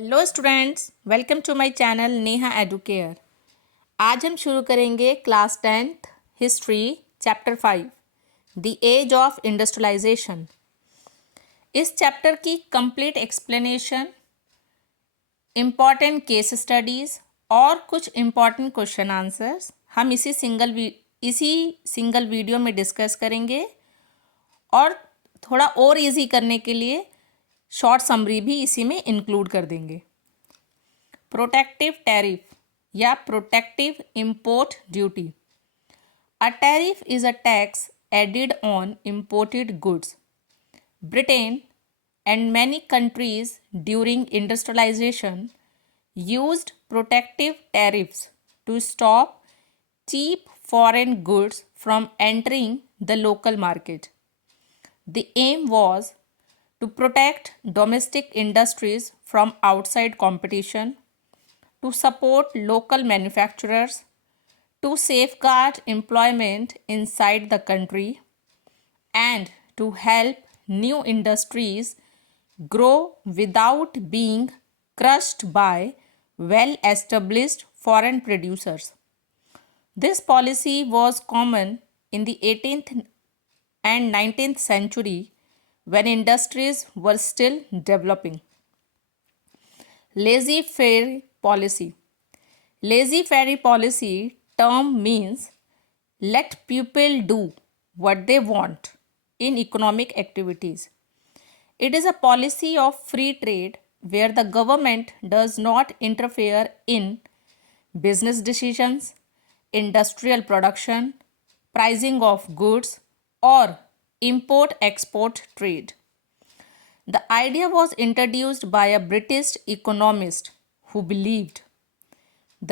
Hello students, welcome to my channel Neha Educare. आज हम शुरू करेंगे class 10th history chapter 5 the age of industrialisation. इस चैप्टर की complete explanation, important case studies और कुछ इम्पॉर्टेंट क्वेश्चन आंसर्स हम इसी सिंगल वीडियो में डिस्कस करेंगे और थोड़ा और इजी करने के लिए शॉर्ट समरी भी इसी में इंक्लूड कर देंगे। प्रोटेक्टिव टैरिफ या protective import duty. A tariff is a tax added on imported goods. Britain and many countries during industrialization used protective tariffs to stop cheap foreign goods from entering the local market. The aim was to protect domestic industries from outside competition, to support local manufacturers, to safeguard employment inside the country, and to help new industries grow without being crushed by well-established foreign producers. This policy was common in the 18th and 19th century when industries were still developing. Laissez-faire policy. Laissez-faire policy term means let people do what they want in economic activities. It is a policy of free trade where the government does not interfere in business decisions, industrial production, pricing of goods, or import-export trade. The idea was introduced by a British economist who believed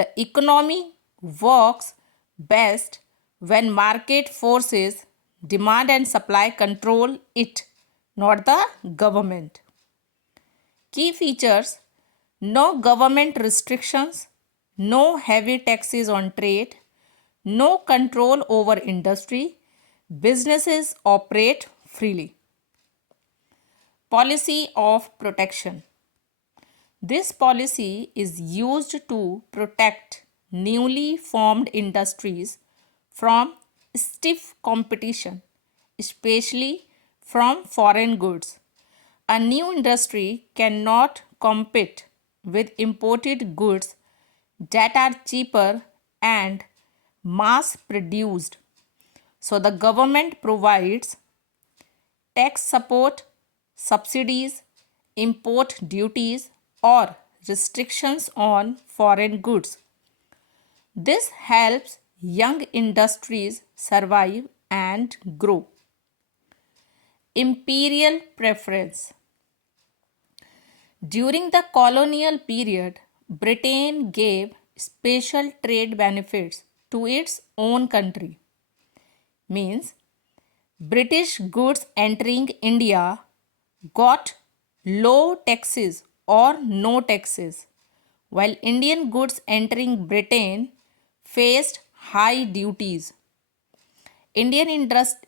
the economy works best when market forces, demand and supply control it, not the government. Key features: no government restrictions, no heavy taxes on trade, no control over industry, businesses operate freely. Policy of protection. This policy is used to protect newly formed industries from stiff competition, especially from foreign goods. A new industry cannot compete with imported goods that are cheaper and mass produced. So the government provides tax support, subsidies, import duties, or restrictions on foreign goods. This helps young industries survive and grow. Imperial Preference. During the colonial period, Britain gave special trade benefits to its own country. Means, British goods entering India got low taxes or no taxes, while Indian goods entering Britain faced high duties. Indian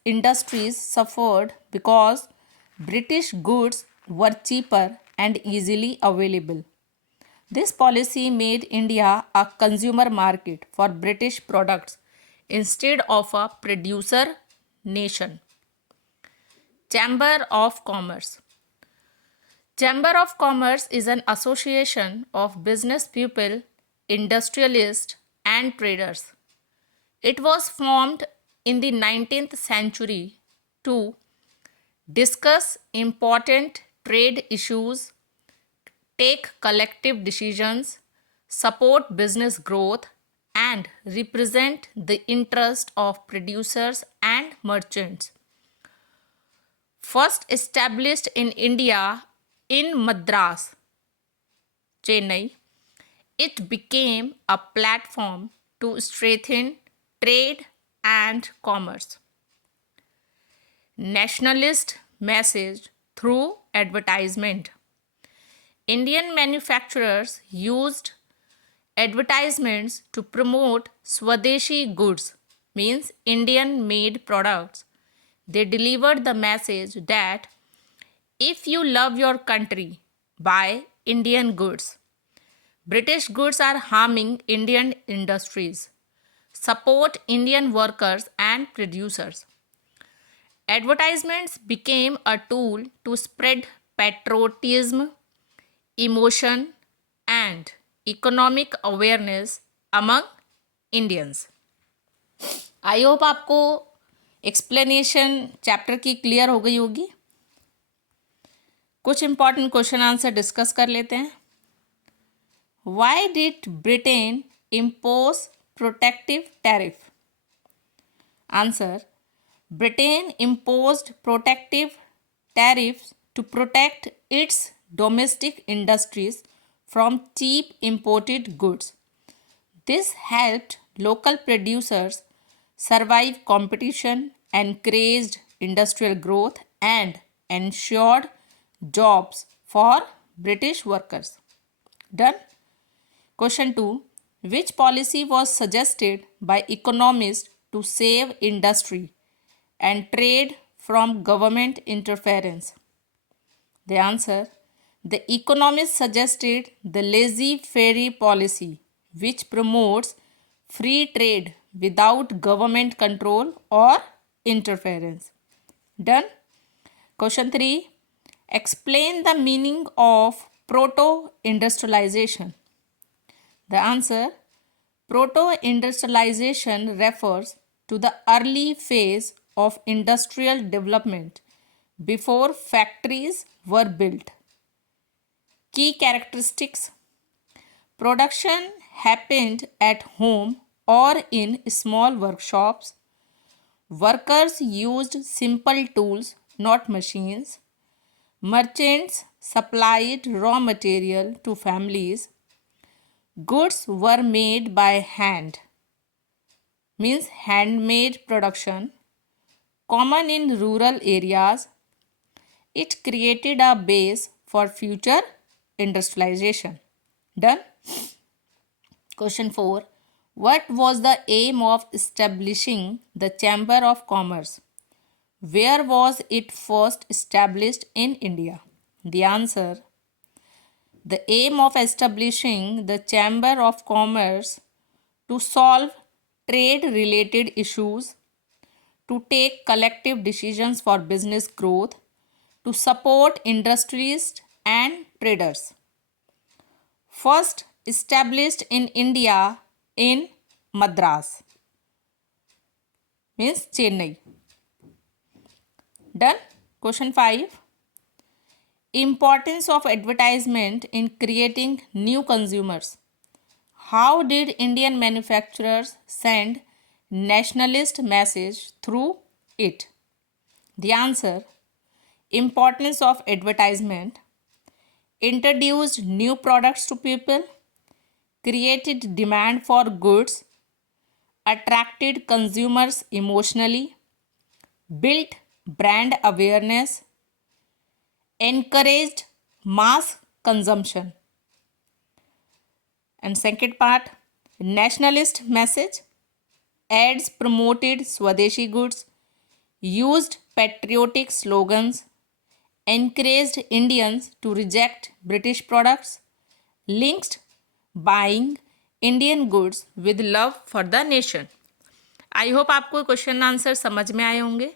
industries suffered because British goods were cheaper and easily available. This policy made India a consumer market for British products instead of a producer nation. Chamber of Commerce. Chamber of Commerce is an association of business people, industrialists, and traders. It was formed in the 19th century to discuss important trade issues, take collective decisions, support business growth, and represent the interest of producers and merchants. First established in India in Madras, Chennai, it became a platform to strengthen trade and commerce. Nationalist message through advertisement. Indian manufacturers used advertisements to promote Swadeshi goods, means Indian made products. They delivered the message that if you love your country, buy Indian goods. British goods are harming Indian industries. Support Indian workers and producers. Advertisements became a tool to spread patriotism, emotion, and economic awareness among Indians. I hope आपको explanation chapter की clear हो गई होगी. कुछ important question answer discuss कर लेते हैं. Why did Britain impose protective tariff? Answer, Britain imposed protective tariffs to protect its domestic industries from cheap imported goods. This helped local producers survive competition, encouraged industrial growth, and ensured jobs for British workers. Done. Question 2. Which policy was suggested by economists to save industry and trade from government interference? The answer, the economists suggested the Laissez-Faire Policy, which promotes free trade without government control or interference. Done. Question 3. Explain the meaning of Proto-Industrialization. The answer, Proto-Industrialization refers to the early phase of industrial development before factories were built. Key characteristics: production happened at home or in small workshops. Workers used simple tools, not machines. Merchants supplied raw material to families. Goods were made by hand, means handmade production, common in rural areas. It created a base for future industrialization. Done. Question 4. What was the aim of establishing the Chamber of Commerce? Where was it first established in India? The answer, the aim of establishing the Chamber of Commerce to solve trade-related issues, to take collective decisions for business growth, to support industries and traders. First established in India in Madras, means Chennai. Done. Question 5. Importance of advertisement in creating new consumers. How did Indian manufacturers send nationalist message through it? The answer, importance of advertisement: introduced new products to people, created demand for goods, attracted consumers emotionally, built brand awareness, encouraged mass consumption. And second part, nationalist message: ads promoted Swadeshi goods, used patriotic slogans, encouraged Indians to reject British products, linked buying Indian goods with love for the nation. I hope आपको question answer समझ में आए होंगे.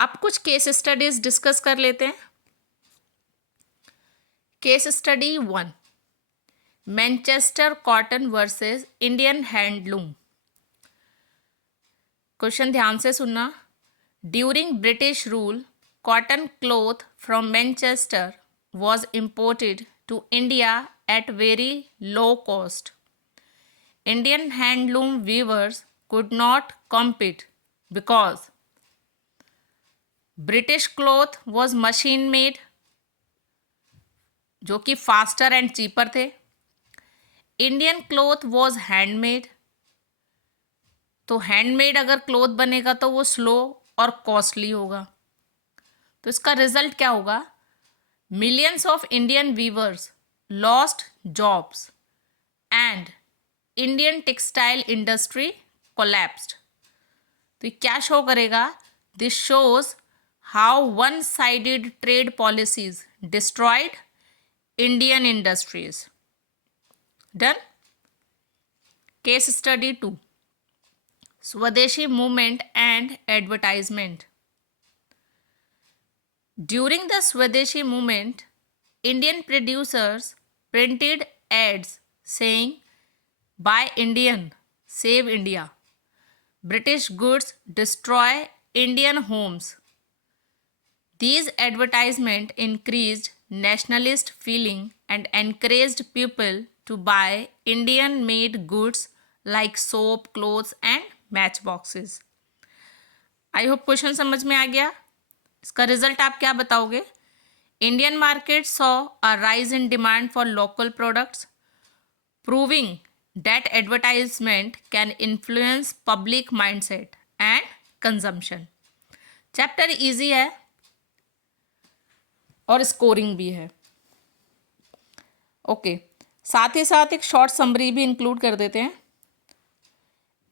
अब कुछ case studies discuss कर लेते हैं. Case study 1, Manchester cotton versus Indian handloom. Question ध्यान से सुनना. During British rule, cotton cloth from Manchester was imported to India at very low cost. Indian handloom weavers could not compete because British cloth was machine made, जो कि faster and cheaper थे. Indian cloth was handmade, तो handmade अगर cloth बनेगा तो वो slow और costly होगा. तो इसका रिजल्ट क्या होगा? Millions of Indian weavers lost jobs and Indian textile industry collapsed. तो ये क्या शो करेगा? This shows how one sided trade policies destroyed Indian industries. Done. Case study 2. Swadeshi movement and advertisement. During the Swadeshi movement, Indian producers printed ads saying, "Buy Indian, save India. British goods destroy Indian homes." These advertisements increased nationalist feeling and encouraged people to buy Indian-made goods like soap, clothes and matchboxes. I hope question समझ में आ गया. इसका result आप क्या बताओगे? Indian market saw a rise in demand for local products, proving that advertisement can influence public mindset and consumption. Chapter easy है और scoring भी है. ओके, साथ ही साथ एक शॉर्ट समरी भी इंक्लूड कर देते हैं.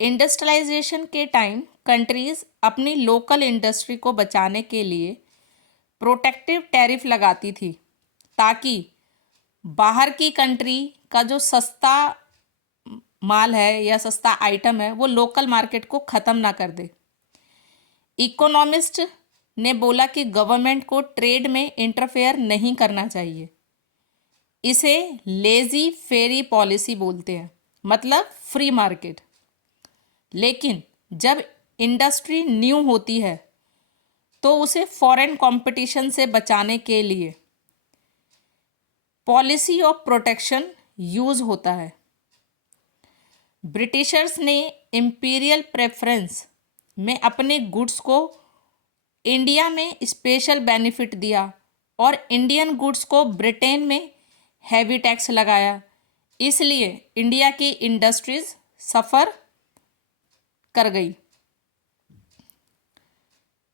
इंडस्ट्रियलाइजेशन के टाइम कंट्रीज अपनी लोकल इंडस्ट्री को बचाने के लिए प्रोटेक्टिव टैरिफ लगाती थी ताकि बाहर की कंट्री का जो सस्ता माल है या सस्ता आइटम है वो लोकल मार्केट को ख़त्म ना कर दे. इकोनॉमिस्ट ने बोला कि गवर्नमेंट को ट्रेड में इंटरफेयर नहीं करना चाहिए. इसे लेजी फेरी पॉलिसी बोलते हैं, मतलब फ्री मार्केट. लेकिन जब इंडस्ट्री न्यू होती है तो उसे फॉरेन कंपटीशन से बचाने के लिए पॉलिसी ऑफ प्रोटेक्शन यूज़ होता है. ब्रिटिशर्स ने इंपीरियल प्रेफरेंस में अपने गुड्स को इंडिया में स्पेशल बेनिफिट दिया और इंडियन गुड्स को ब्रिटेन में हैवी टैक्स लगाया. इसलिए इंडिया की इंडस्ट्रीज सफ़र कर गई.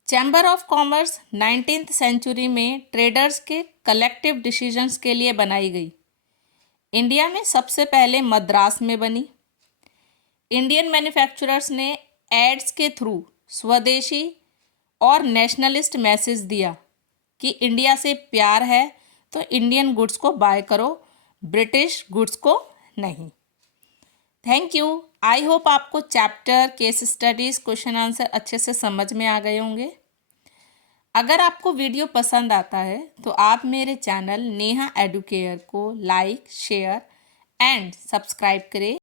Chamber of commerce 19th century में ट्रेडर्स के कलेक्टिव डिसीजंस के लिए बनाई गई. इंडिया में सबसे पहले मद्रास में बनी. इंडियन मैन्युफैक्चरर्स ने एड्स के थ्रू स्वदेशी और नेशनलिस्ट मैसेज दिया कि इंडिया से प्यार है तो इंडियन गुड्स को बाय करो, ब्रिटिश गुड्स को नहीं. Thank you. आई होप आपको chapter, case studies, question answer अच्छे से समझ में आ गए होंगे. अगर आपको वीडियो पसंद आता है तो आप मेरे चैनल नेहा एडुकेयर को लाइक, शेयर एंड सब्सक्राइब करें